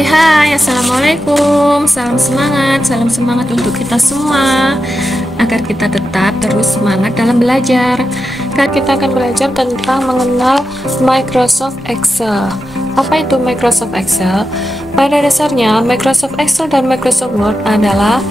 Hai, Assalamualaikum. Salam semangat untuk kita semua agar kita tetap terus semangat dalam belajar. Kita akan belajar tentang mengenal Microsoft Excel. Apa itu Microsoft Excel? Pada dasarnya, Microsoft Excel dan Microsoft Word adalah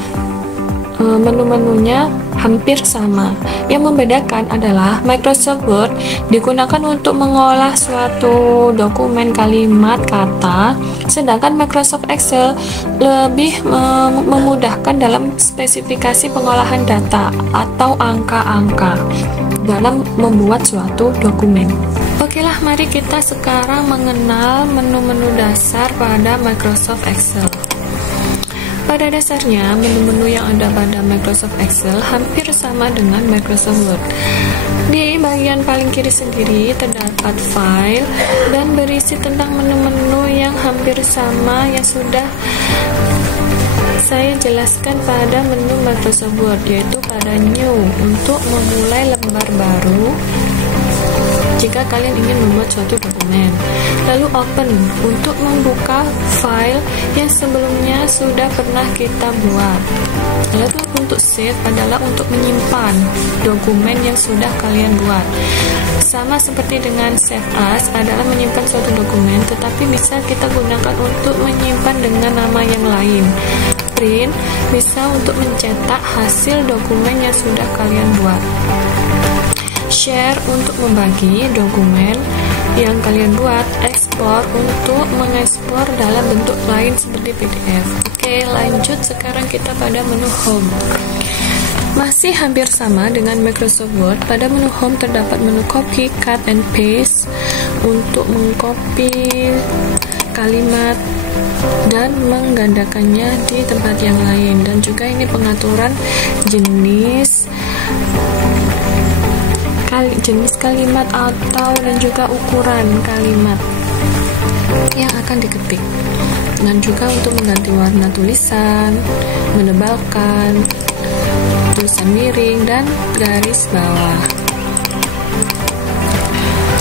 menu-menunya hampir sama. Yang membedakan adalah Microsoft Word digunakan untuk mengolah suatu dokumen, kalimat, kata, sedangkan Microsoft Excel lebih memudahkan dalam spesifikasi pengolahan data atau angka-angka dalam membuat suatu dokumen. Oke lah, mari kita sekarang mengenal menu-menu dasar pada Microsoft Excel. Pada dasarnya, menu-menu yang ada pada Microsoft Excel hampir sama dengan Microsoft Word. Di bagian paling kiri sendiri terdapat file dan berisi tentang menu-menu yang hampir sama yang sudah saya jelaskan pada menu Microsoft Word, yaitu pada New untuk memulai lembar baru jika kalian ingin membuat suatu dokumen, lalu Open untuk membuka file yang sebelumnya sudah pernah kita buat, lalu untuk Save adalah untuk menyimpan dokumen yang sudah kalian buat. Sama seperti dengan Save As adalah menyimpan suatu dokumen, tetapi bisa kita gunakan untuk menyimpan dengan nama yang lain. Print bisa untuk mencetak hasil dokumen yang sudah kalian buat. Share untuk membagi dokumen yang kalian buat. Ekspor untuk mengekspor dalam bentuk lain seperti PDF. Oke, lanjut sekarang kita pada menu Home. Masih hampir sama dengan Microsoft Word. Pada menu Home terdapat menu Copy, Cut, and Paste untuk mengcopy kalimat dan menggandakannya di tempat yang lain, dan juga ini pengaturan jenis kalimat atau dan juga ukuran kalimat yang akan diketik, dan juga untuk mengganti warna tulisan, menebalkan, tulisan miring, dan garis bawah.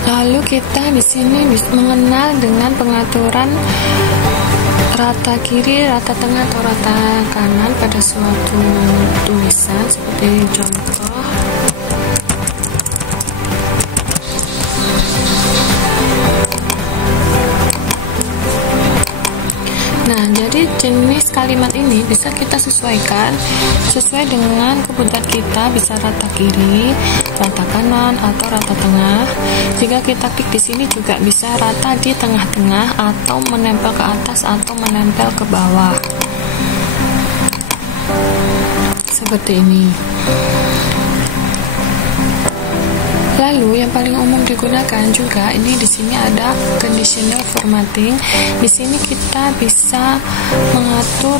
Lalu kita di sini bisa mengenal dengan pengaturan rata kiri, rata tengah, atau rata kanan pada suatu tulisan seperti contoh. Nah, jadi jenis kalimat ini bisa kita sesuaikan sesuai dengan kebutuhan kita, bisa rata kiri, rata kanan, atau rata tengah. Jika kita klik di sini juga bisa rata di tengah-tengah, atau menempel ke atas, atau menempel ke bawah. Seperti ini. Lalu yang paling umum digunakan juga ini di sini ada conditional formatting. Di sini kita bisa mengatur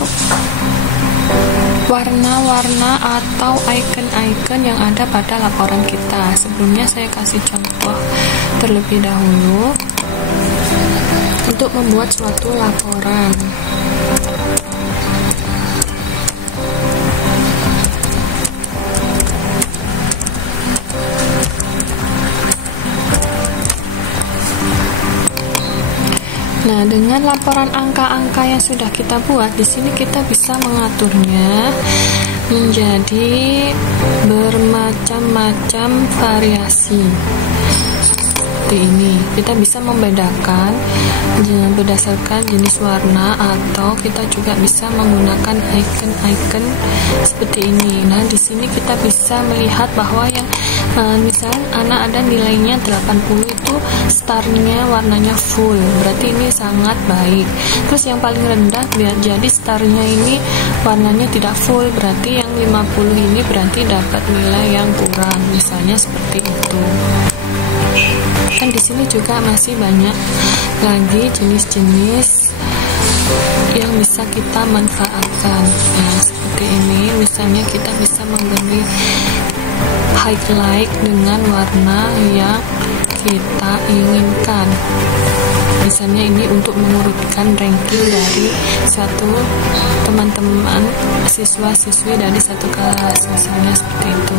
warna-warna atau icon-icon yang ada pada laporan kita. Sebelumnya saya kasih contoh terlebih dahulu untuk membuat suatu laporan. Nah, dengan laporan angka-angka yang sudah kita buat, di sini kita bisa mengaturnya menjadi bermacam-macam variasi. Seperti ini, kita bisa membedakan berdasarkan jenis warna, atau kita juga bisa menggunakan icon-icon seperti ini. Nah, di sini kita bisa melihat bahwa yang misalnya anak ada nilainya 80 itu starnya warnanya full, berarti ini sangat baik. Terus yang paling rendah biar jadi starnya ini warnanya tidak full, berarti yang 50 ini berarti dapat nilai yang kurang, misalnya seperti itu. Dan di sini juga masih banyak lagi jenis-jenis yang bisa kita manfaatkan. Nah, seperti ini misalnya kita bisa memberi highlight dengan warna yang kita inginkan. Misalnya ini untuk mengurutkan ranking dari satu teman-teman siswa-siswi dari satu kelas, misalnya seperti itu.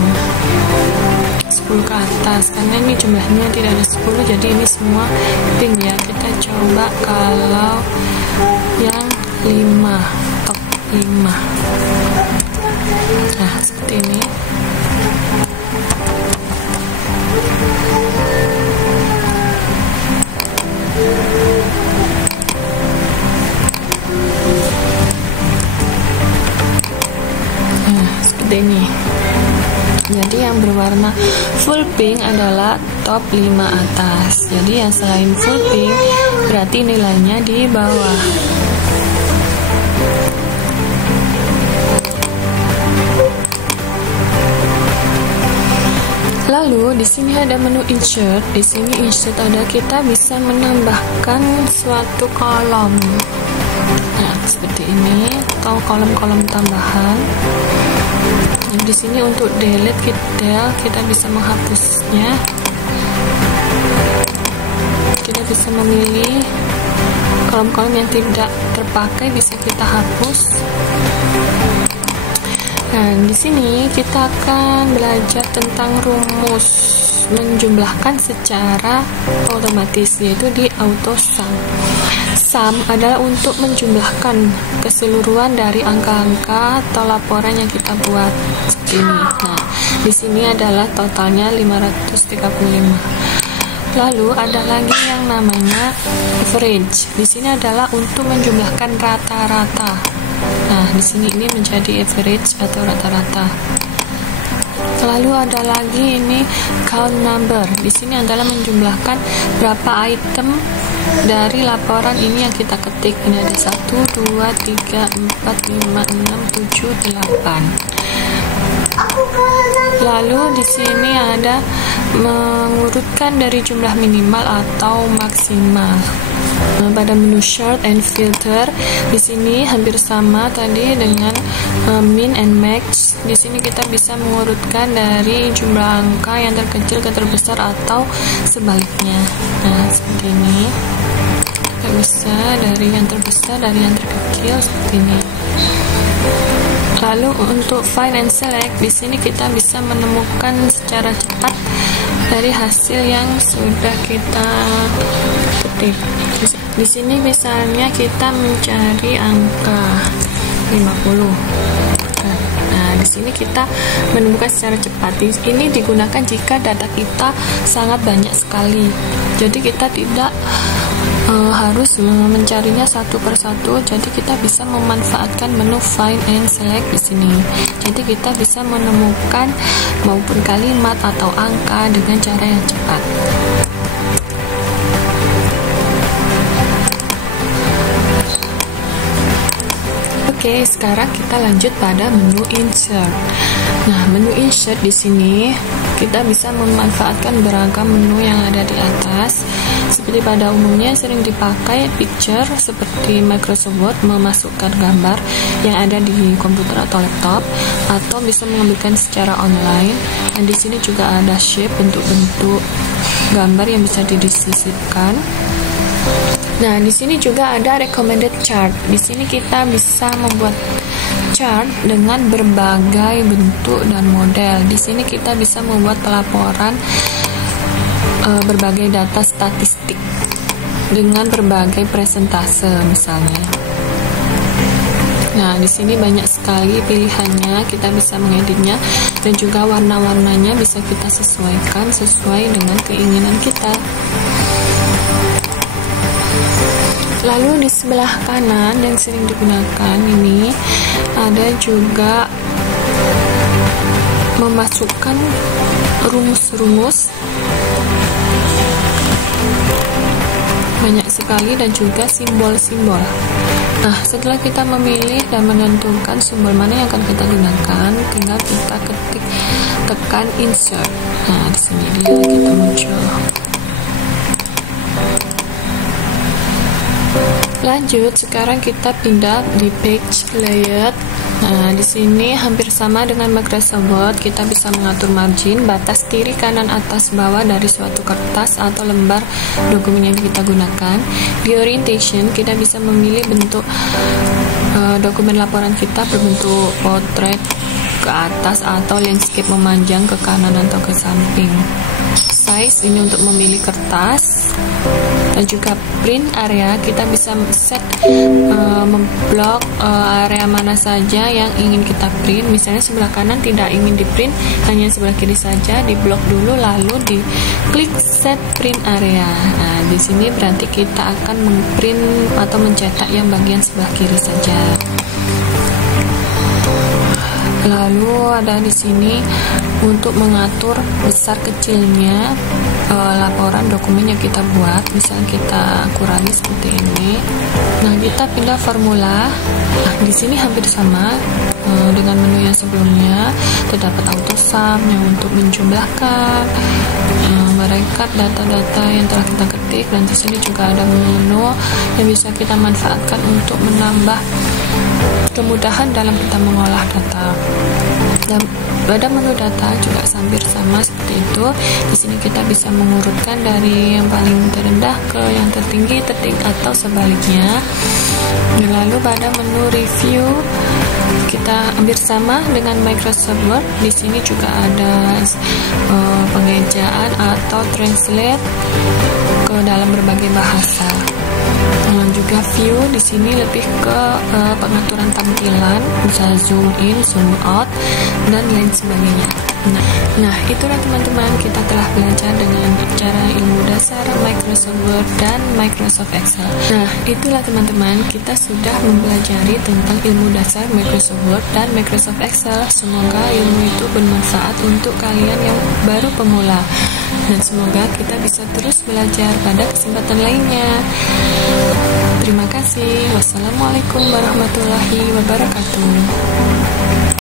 10 ke atas, karena ini jumlahnya tidak ada 10, jadi ini semua pink ya. Kita coba kalau yang 5, top 5. Nah, seperti ini. Nah, seperti ini. Jadi yang berwarna full pink adalah top 5 atas. Jadi yang selain full pink berarti nilainya di bawah. Lalu di sini ada menu insert. Di sini insert ada kita bisa menambahkan suatu kolom. Nah, seperti ini atau kolom-kolom tambahan. Nah, di sini untuk delete kita bisa menghapusnya. Kita bisa memilih kolom-kolom yang tidak terpakai, bisa kita hapus. Nah, di sini kita akan belajar tentang rumus menjumlahkan secara otomatis, yaitu di auto sum. Sum adalah untuk menjumlahkan keseluruhan dari angka-angka atau laporan yang kita buat seperti ini. Nah, di sini adalah totalnya 535. Lalu ada lagi yang namanya average. Di sini adalah untuk menjumlahkan rata-rata. Nah, di sini ini menjadi average atau rata-rata. Lalu ada lagi ini count number. Di sini adalah menjumlahkan berapa item dari laporan ini yang kita ketik. Ini ada 1, 2, 3, 4, 5, 6, 7, 8. Lalu di sini ada mengurutkan dari jumlah minimal atau maksimal. Pada menu short and filter di sini hampir sama tadi dengan min and max. Di sini kita bisa mengurutkan dari jumlah angka yang terkecil ke terbesar atau sebaliknya. Nah, seperti ini. Kita bisa dari yang terbesar dari yang terkecil seperti ini. Lalu untuk find and select, di sini kita bisa menemukan secara cepat dari hasil yang sudah kita ketik. Di sini misalnya kita mencari angka 50. Nah, di sini kita menemukan secara cepat. Ini digunakan jika data kita sangat banyak sekali. Jadi kita tidak harus mencarinya satu persatu. Jadi kita bisa memanfaatkan menu find and select di sini. Jadi kita bisa menemukan maupun kalimat atau angka dengan cara yang cepat. Oke, sekarang kita lanjut pada menu insert. Nah, menu insert di sini kita bisa memanfaatkan beragam menu yang ada di atas. Seperti pada umumnya sering dipakai picture seperti Microsoft Word, memasukkan gambar yang ada di komputer atau laptop, atau bisa mengambilkan secara online. Dan di sini juga ada shape, bentuk-bentuk gambar yang bisa didisisipkan. Nah, di sini juga ada recommended chart. Di sini kita bisa membuat chart dengan berbagai bentuk dan model. Di sini kita bisa membuat pelaporan berbagai data statistik dengan berbagai presentase misalnya. Nah, di sini banyak sekali pilihannya, kita bisa mengeditnya dan juga warna-warnanya bisa kita sesuaikan sesuai dengan keinginan kita. Lalu di sebelah kanan yang sering digunakan ini ada juga memasukkan rumus-rumus, banyak sekali, dan juga simbol-simbol. Nah, setelah kita memilih dan menentukan simbol mana yang akan kita gunakan, tinggal kita tekan insert. Nah, di sini dia kita muncul. Lanjut, sekarang kita pindah di page layout. Nah, di sini hampir sama dengan Microsoft Word, kita bisa mengatur margin, batas kiri, kanan, atas, bawah dari suatu kertas atau lembar dokumen yang kita gunakan. Di orientation, kita bisa memilih bentuk dokumen laporan kita berbentuk portrait ke atas atau landscape memanjang ke kanan atau ke samping. Size ini untuk memilih kertas, dan juga print area, kita bisa set memblok area mana saja yang ingin kita print. Misalnya sebelah kanan tidak ingin di print, hanya sebelah kiri saja, di blok dulu lalu di klik set print area. Nah, di sini berarti kita akan memprint atau mencetak yang bagian sebelah kiri saja. Lalu ada di sini untuk mengatur besar kecilnya laporan dokumen yang kita buat. Misalnya kita kurangi seperti ini. Nah, kita pindah formula. Nah, di sini hampir sama dengan menu yang sebelumnya. Terdapat auto sum yang untuk menjumlahkan, merekap data-data yang telah kita ketik, dan di sini juga ada menu yang bisa kita manfaatkan untuk menambah kemudahan dalam kita mengolah data. Dan pada menu data juga hampir sama seperti itu. Di sini kita bisa mengurutkan dari yang paling terendah ke yang tertinggi, atau sebaliknya. Lalu pada menu review kita hampir sama dengan Microsoft Word. Di sini juga ada pengejaan atau translate ke dalam berbagai bahasa. Dan juga view di sini lebih ke pengaturan tampilan, bisa zoom in, zoom out, dan lain sebagainya. Nah, itulah teman-teman, kita telah belajar dengan cara ilmu dasar Microsoft Word dan Microsoft Excel. Nah, itulah teman-teman, kita sudah mempelajari tentang ilmu dasar Microsoft Word dan Microsoft Excel. Semoga ilmu itu bermanfaat untuk kalian yang baru pemula, dan semoga kita bisa terus belajar pada kesempatan lainnya. Terima kasih. Wassalamualaikum warahmatullahi wabarakatuh.